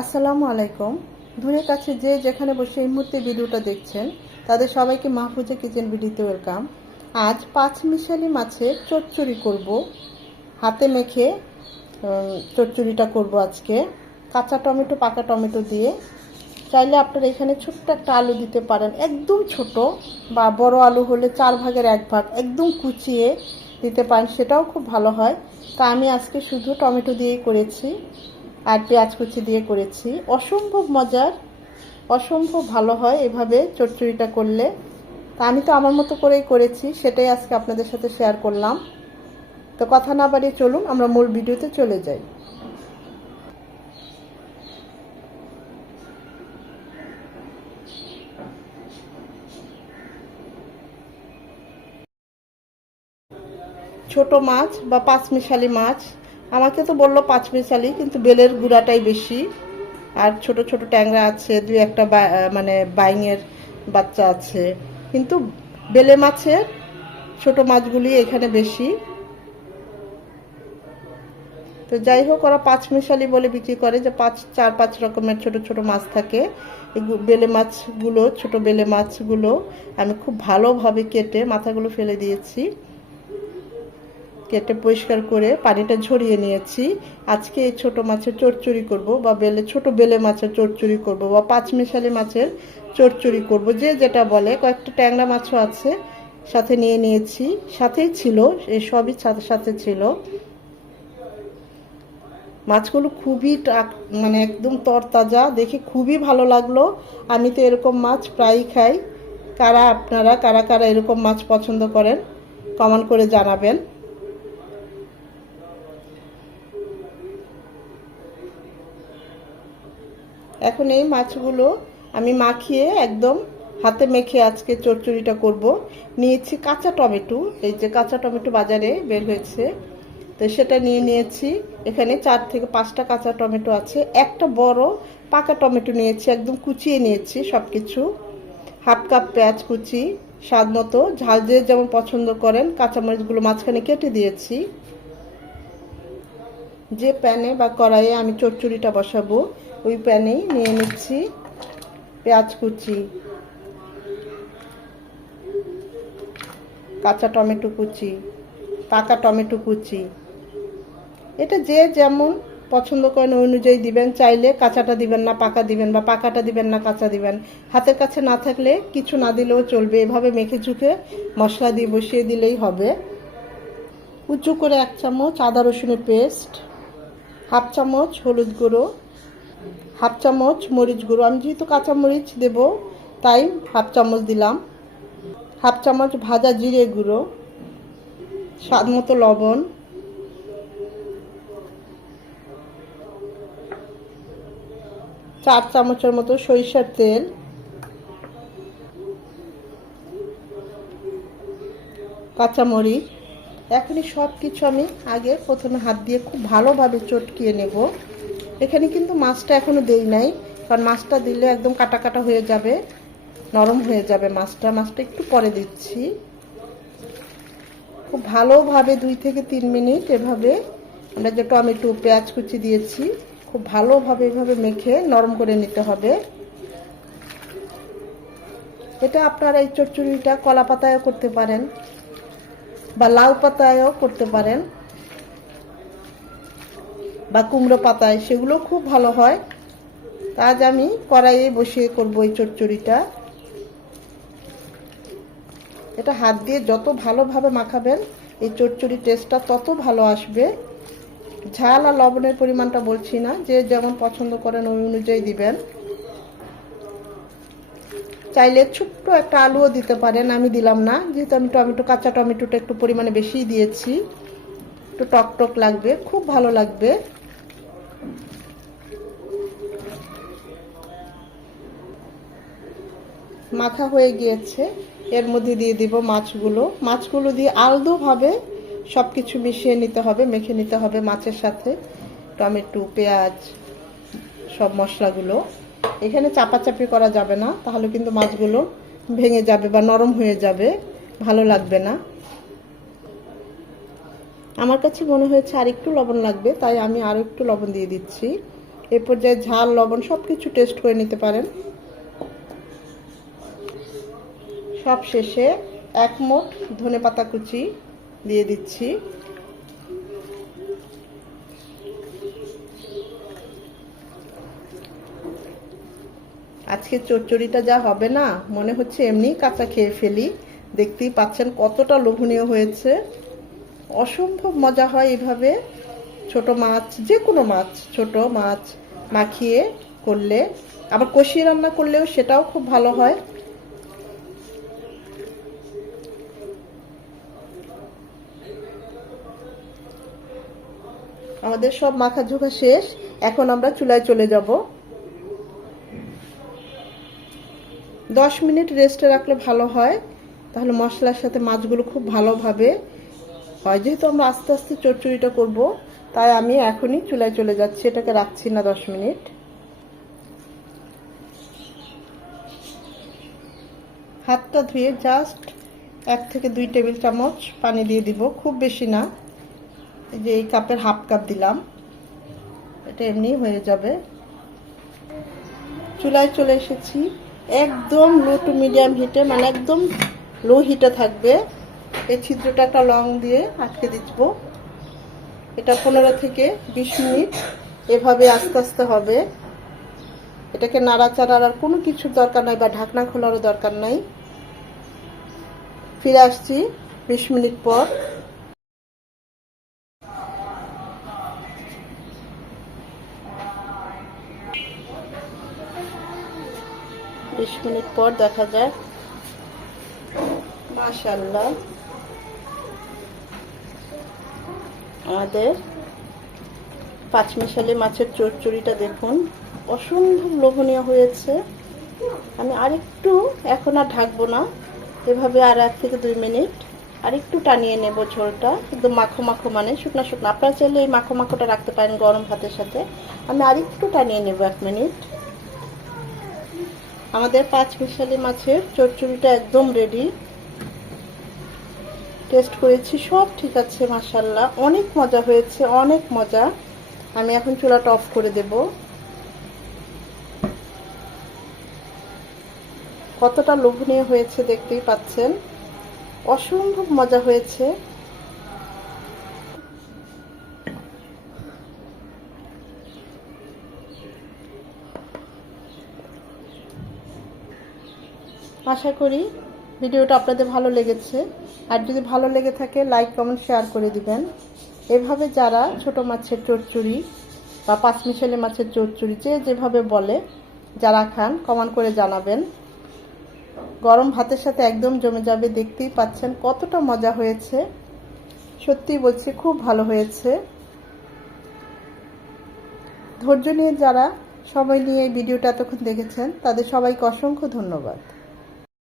আসসালামু আলাইকুম। দূরের কাছে যে যেখানে বসে এই মুহূর্তে ভিডিওটা দেখছেন তাদের সবাইকে মাহফুজা কিচেন ভিডিওতে ওয়েলকাম। আজ পাঁচমিশালি মাছের চচ্চড়ি করব, হাতে মেখে চচ্চড়িটা করব আজকে কাঁচা টমেটো পাকা টমেটো দিয়ে। চাইলে আপনারা এখানে ছোট্ট একটা আলু দিতে পারেন, একদম ছোট, বা বড় আলু হলে 4/1 ভাগ একদম কুচিয়ে দিতে পারেন, সেটাও খুব ভালো হয়। তা আমি আজকে শুধু টমেটো দিয়েই করেছি আর পেঁয়াজ কুচি দিয়ে করেছি। অসম্ভব মজার, অসম্ভব ভালো হয় এভাবে চচ্চড়িটা করলে। তা আমি তো আমার মতো করেই করেছি, সেটাই আজকে আপনাদের সাথে শেয়ার করলাম। তো কথা না বাড়িয়ে চলুন আমরা মূল ভিডিওতে চলে যাই। ছোট মাছ বা পাঁচমিশালি মাছ, আমাকে তো বললো পাঁচমিশালি, কিন্তু বেলের গুঁড়াটাই বেশি। আর ছোট ছোট ট্যাংরা আছে, দুই একটা মানে বাইঙের বাচ্চা আছে, কিন্তু বেলে মাছের ছোট মাছগুলি এখানে বেশি। তো যাই হোক, ওরা পাঁচমিশালি বলে বিক্রি করে, যে 4-5 রকমের ছোট ছোট মাছ থাকে। বেলে মাছগুলো, ছোট বেলে মাছগুলো আমি খুব ভালোভাবে কেটে মাথাগুলো ফেলে দিয়েছি, কেটে পরিষ্কার করে পানিটা ঝরিয়ে নিয়েছি। আজকে এই ছোট মাছের চচ্চড়ি করব, বা ছোট বেলে মাছের চচ্চড়ি করব, বা পাঁচমিশালি মাছের চচ্চড়ি করব, যে যেটা বলে। কয়েকটা ট্যাংরা মাছও আছে সাথে নিয়ে নিয়েছি, সাথেই ছিল, এই সবই সাথে সাথে ছিল। মাছগুলো খুবই মানে একদম তরতাজা, দেখে খুবই ভালো লাগলো। আমি তো এরকম মাছ প্রায়ই খাই। আপনারা কারা কারা এরকম মাছ পছন্দ করেন কমেন্ট করে জানাবেন। এখন এই মাছগুলো আমি মাখিয়ে একদম হাতে মেখে আজকে চচ্চড়িটা করব। নিয়েছি কাঁচা টমেটো, এই যে কাঁচা টমেটো বাজারে বের হয়েছে, তো সেটা নিয়ে নিয়েছি। এখানে 4 থেকে 5টা কাঁচা টমেটো আছে, একটা বড় পাকা টমেটো নিয়েছি, একদম কুচিয়ে নিয়েছি সব কিছু। 1/2 কাপ পেঁয়াজ কুচি, স্বাদ মতো ঝাল যে যেমন পছন্দ করেন। কাঁচামরিচগুলো মাঝখানে কেটে দিয়েছি। যে প্যানে বা কড়াইয়ে আমি চচ্চড়িটা বসাবো ওই প্যানেই নিয়ে নিচ্ছি পেঁয়াজ কুচি, কাঁচা টমেটো কুচি, পাকা টমেটো কুচি। এটা যে যেমন পছন্দ করেন ওই অনুযায়ী দিবেন। চাইলে কাঁচাটা দিবেন না পাকা দিবেন, বা পাকাটা দিবেন না কাঁচা দিবেন। হাতের কাছে না থাকলে কিছু না দিলেও চলবে, এভাবে মেখে ঝুঁকে মশলা দিয়ে বসিয়ে দিলেই হবে। উঁচু করে 1 চামচ আদা রসুনের পেস্ট, 1/2 চামচ হলুদ গুঁড়ো, 1/2 চামচ মরিচ গুঁড়ো, আমি যেহেতু কাঁচা মরিচ দেবো তাই 1/2 চামচ দিলাম, 1/2 চামচ ভাজা জিরে গুঁড়ো, স্বাদ মতো লবণ, 4 চামচের মতো সরিষার তেল, কাঁচামরিচ। এখনই সব কিছু আমি আগে প্রথমে হাত দিয়ে খুব ভালোভাবে চটকিয়ে নেব। এখানে কিন্তু মাছটা এখনো দেই নাই, কারণ মাছটা দিলে একদম কাটা কাটা হয়ে যাবে, নরম হয়ে যাবে মাছটা। মাছটা একটু পরে দিচ্ছি। খুব ভালোভাবে 2 থেকে 3 মিনিট এভাবে আমরা যে টমেটো পেঁয়াজ কুচি দিয়েছি খুব ভালোভাবে এভাবে মেখে নরম করে নিতে হবে। এটা আপনারা এই চচ্চড়িটা কলা পাতায়ও করতে পারেন, বা লাউ পাতায়ও করতে পারেন, বা কুমড়ো পাতায়, সেগুলো খুব ভালো হয়। আজ আমি কড়াইয়ে বসিয়ে করবো এই চচ্চড়িটা। এটা হাত দিয়ে যত ভালোভাবে মাখাবেন এই চচ্চড়ির টেস্টটা তত ভালো আসবে। ঝাল আর লবণের পরিমাণটা বলছি না, যে যেমন পছন্দ করেন ওই অনুযায়ী দিবেন। চাইলে ছোট্ট একটা আলুও দিতে পারেন, আমি দিলাম না, যেহেতু আমি কাঁচা টমেটোটা একটু পরিমাণে বেশিই দিয়েছি। একটু টক টক লাগবে, খুব ভালো লাগবে। মাখা হয়ে গিয়েছে, এর মধ্যে দিয়ে দিব মাছগুলো দিয়ে আলতোভাবে সব কিছু মিশিয়ে নিতে হবে, মেখে নিতে হবে মাছের সাথে। টমেটো পেঁয়াজ সব মশলাগুলো এখানে চাপাচাপি করা যাবে না, তাহলে কিন্তু মাছগুলো ভেঙে যাবে বা নরম হয়ে যাবে, ভালো লাগবে না। আমার কাছে মনে হয়েছে আর একটু লবণ লাগবে, তাই আমি আর একটু লবণ দিয়ে দিচ্ছি। এই পর্যায়ে ঝাল লবণ সব কিছু টেস্ট করে নিতে পারেন। সব শেষে 1 মুঠ ধনেপাতা কুচি দিয়ে দিচ্ছি। আজকে চচ্চড়িটা যা হবে না, মনে হচ্ছে এমনি কাঁচা খেয়ে ফেলি। দেখতেই পাচ্ছেন কতটা লোভনীয় হয়েছে। অসম্ভব মজা হয় এভাবে ছোট মাছ, যে কোনো মাছ, ছোট মাছ মাখিয়ে করলে, আবার কষিয়ে রান্না করলেও সেটাও খুব ভালো হয়। আমাদের সব মাখা ঝোঁকা শেষ, এখন আমরা চুলায় চলে যাব। 10 মিনিট রেস্টে রাখলে ভালো হয়, তাহলে মশলার সাথে মাছগুলো খুব ভালোভাবে হয়। যেহেতু আমরা আস্তে আস্তে চচ্চড়িটা করব, তাই আমি এখনই চুলায় চলে যাচ্ছি, এটাকে রাখছি না 10 মিনিট। হাতটা ধুয়ে জাস্ট 1 থেকে 2 টেবিল চামচ পানি দিয়ে দিব, খুব বেশি না। এই যে এই কাপের হাফ কাপ দিলাম, এটা এমনি হয়ে যাবে। চুলায় চলে এসেছি, একদম লো টু মিডিয়াম হিটে, মানে একদম লো হিটে থাকবে। এই ছিদ্রটা একটা লং দিয়ে আটকে দিব। এটা 15 থেকে 20 মিনিট এভাবে আস্তে আস্তে হবে। এটাকে নাড়াচাড়ার আর কোনো কিছুর দরকার নাই, বা ঢাকনা খোলারও দরকার নাই। ফিরে আসছি 20 মিনিট পর। 20 মিনিট পর দেখা যায়, মাশাআল্লাহ আমাদের পাঁচমিশালি মাছের চচ্চড়িটা দেখুন, অসম্ভব লোভনীয় হয়েছে। আমি আরেকটু, এখন আর ঢাকবো না, এভাবে আর 1 থেকে 2 মিনিট আরেকটু টানিয়ে নেব ঝোলটা, একদম মাখো মাখো, মানে শুকনো শুকনো। আপনারা চাইলে এই মাখো মাখোটা রাখতে পারেন গরম ভাতের সাথে। আমি আরেকটু টানিয়ে নেব 1 মিনিট। আমাদের পাঁচমিশালি মাছের চচ্চড়িটা একদম রেডি। টেস্ট করেছি, সব ঠিক আছে, মাশাআল্লাহ অনেক মজা হয়েছে, অনেক মজা। আমি এখন চুলাটা অফ করে দেব। কতটা লোভনীয় হয়েছে দেখতেই পাচ্ছেন, অসম্ভব মজা হয়েছে। আশা করি ভিডিওটা আপনাদের ভালো লেগেছে। আর যদি ভালো লেগে থাকে, লাইক কমেন্ট শেয়ার করে দিবেন। এভাবে যারা ছোট মাছের চচ্চড়ি বা পাঁচমিশালি মাছের চচ্চড়ি, যে যেভাবে বলে, যারা খান কমেন্ট করে জানাবেন। গরম ভাতের সাথে একদম জমে যাবে। দেখতেই পাচ্ছেন কতটা মজা হয়েছে, সত্যি বলছি খুব ভালো হয়েছে। ধৈর্য নিয়ে যারা সময় নিয়ে এই ভিডিওটা এতক্ষণ দেখেছেন, তাদের সবাইকে অসংখ্য ধন্যবাদ।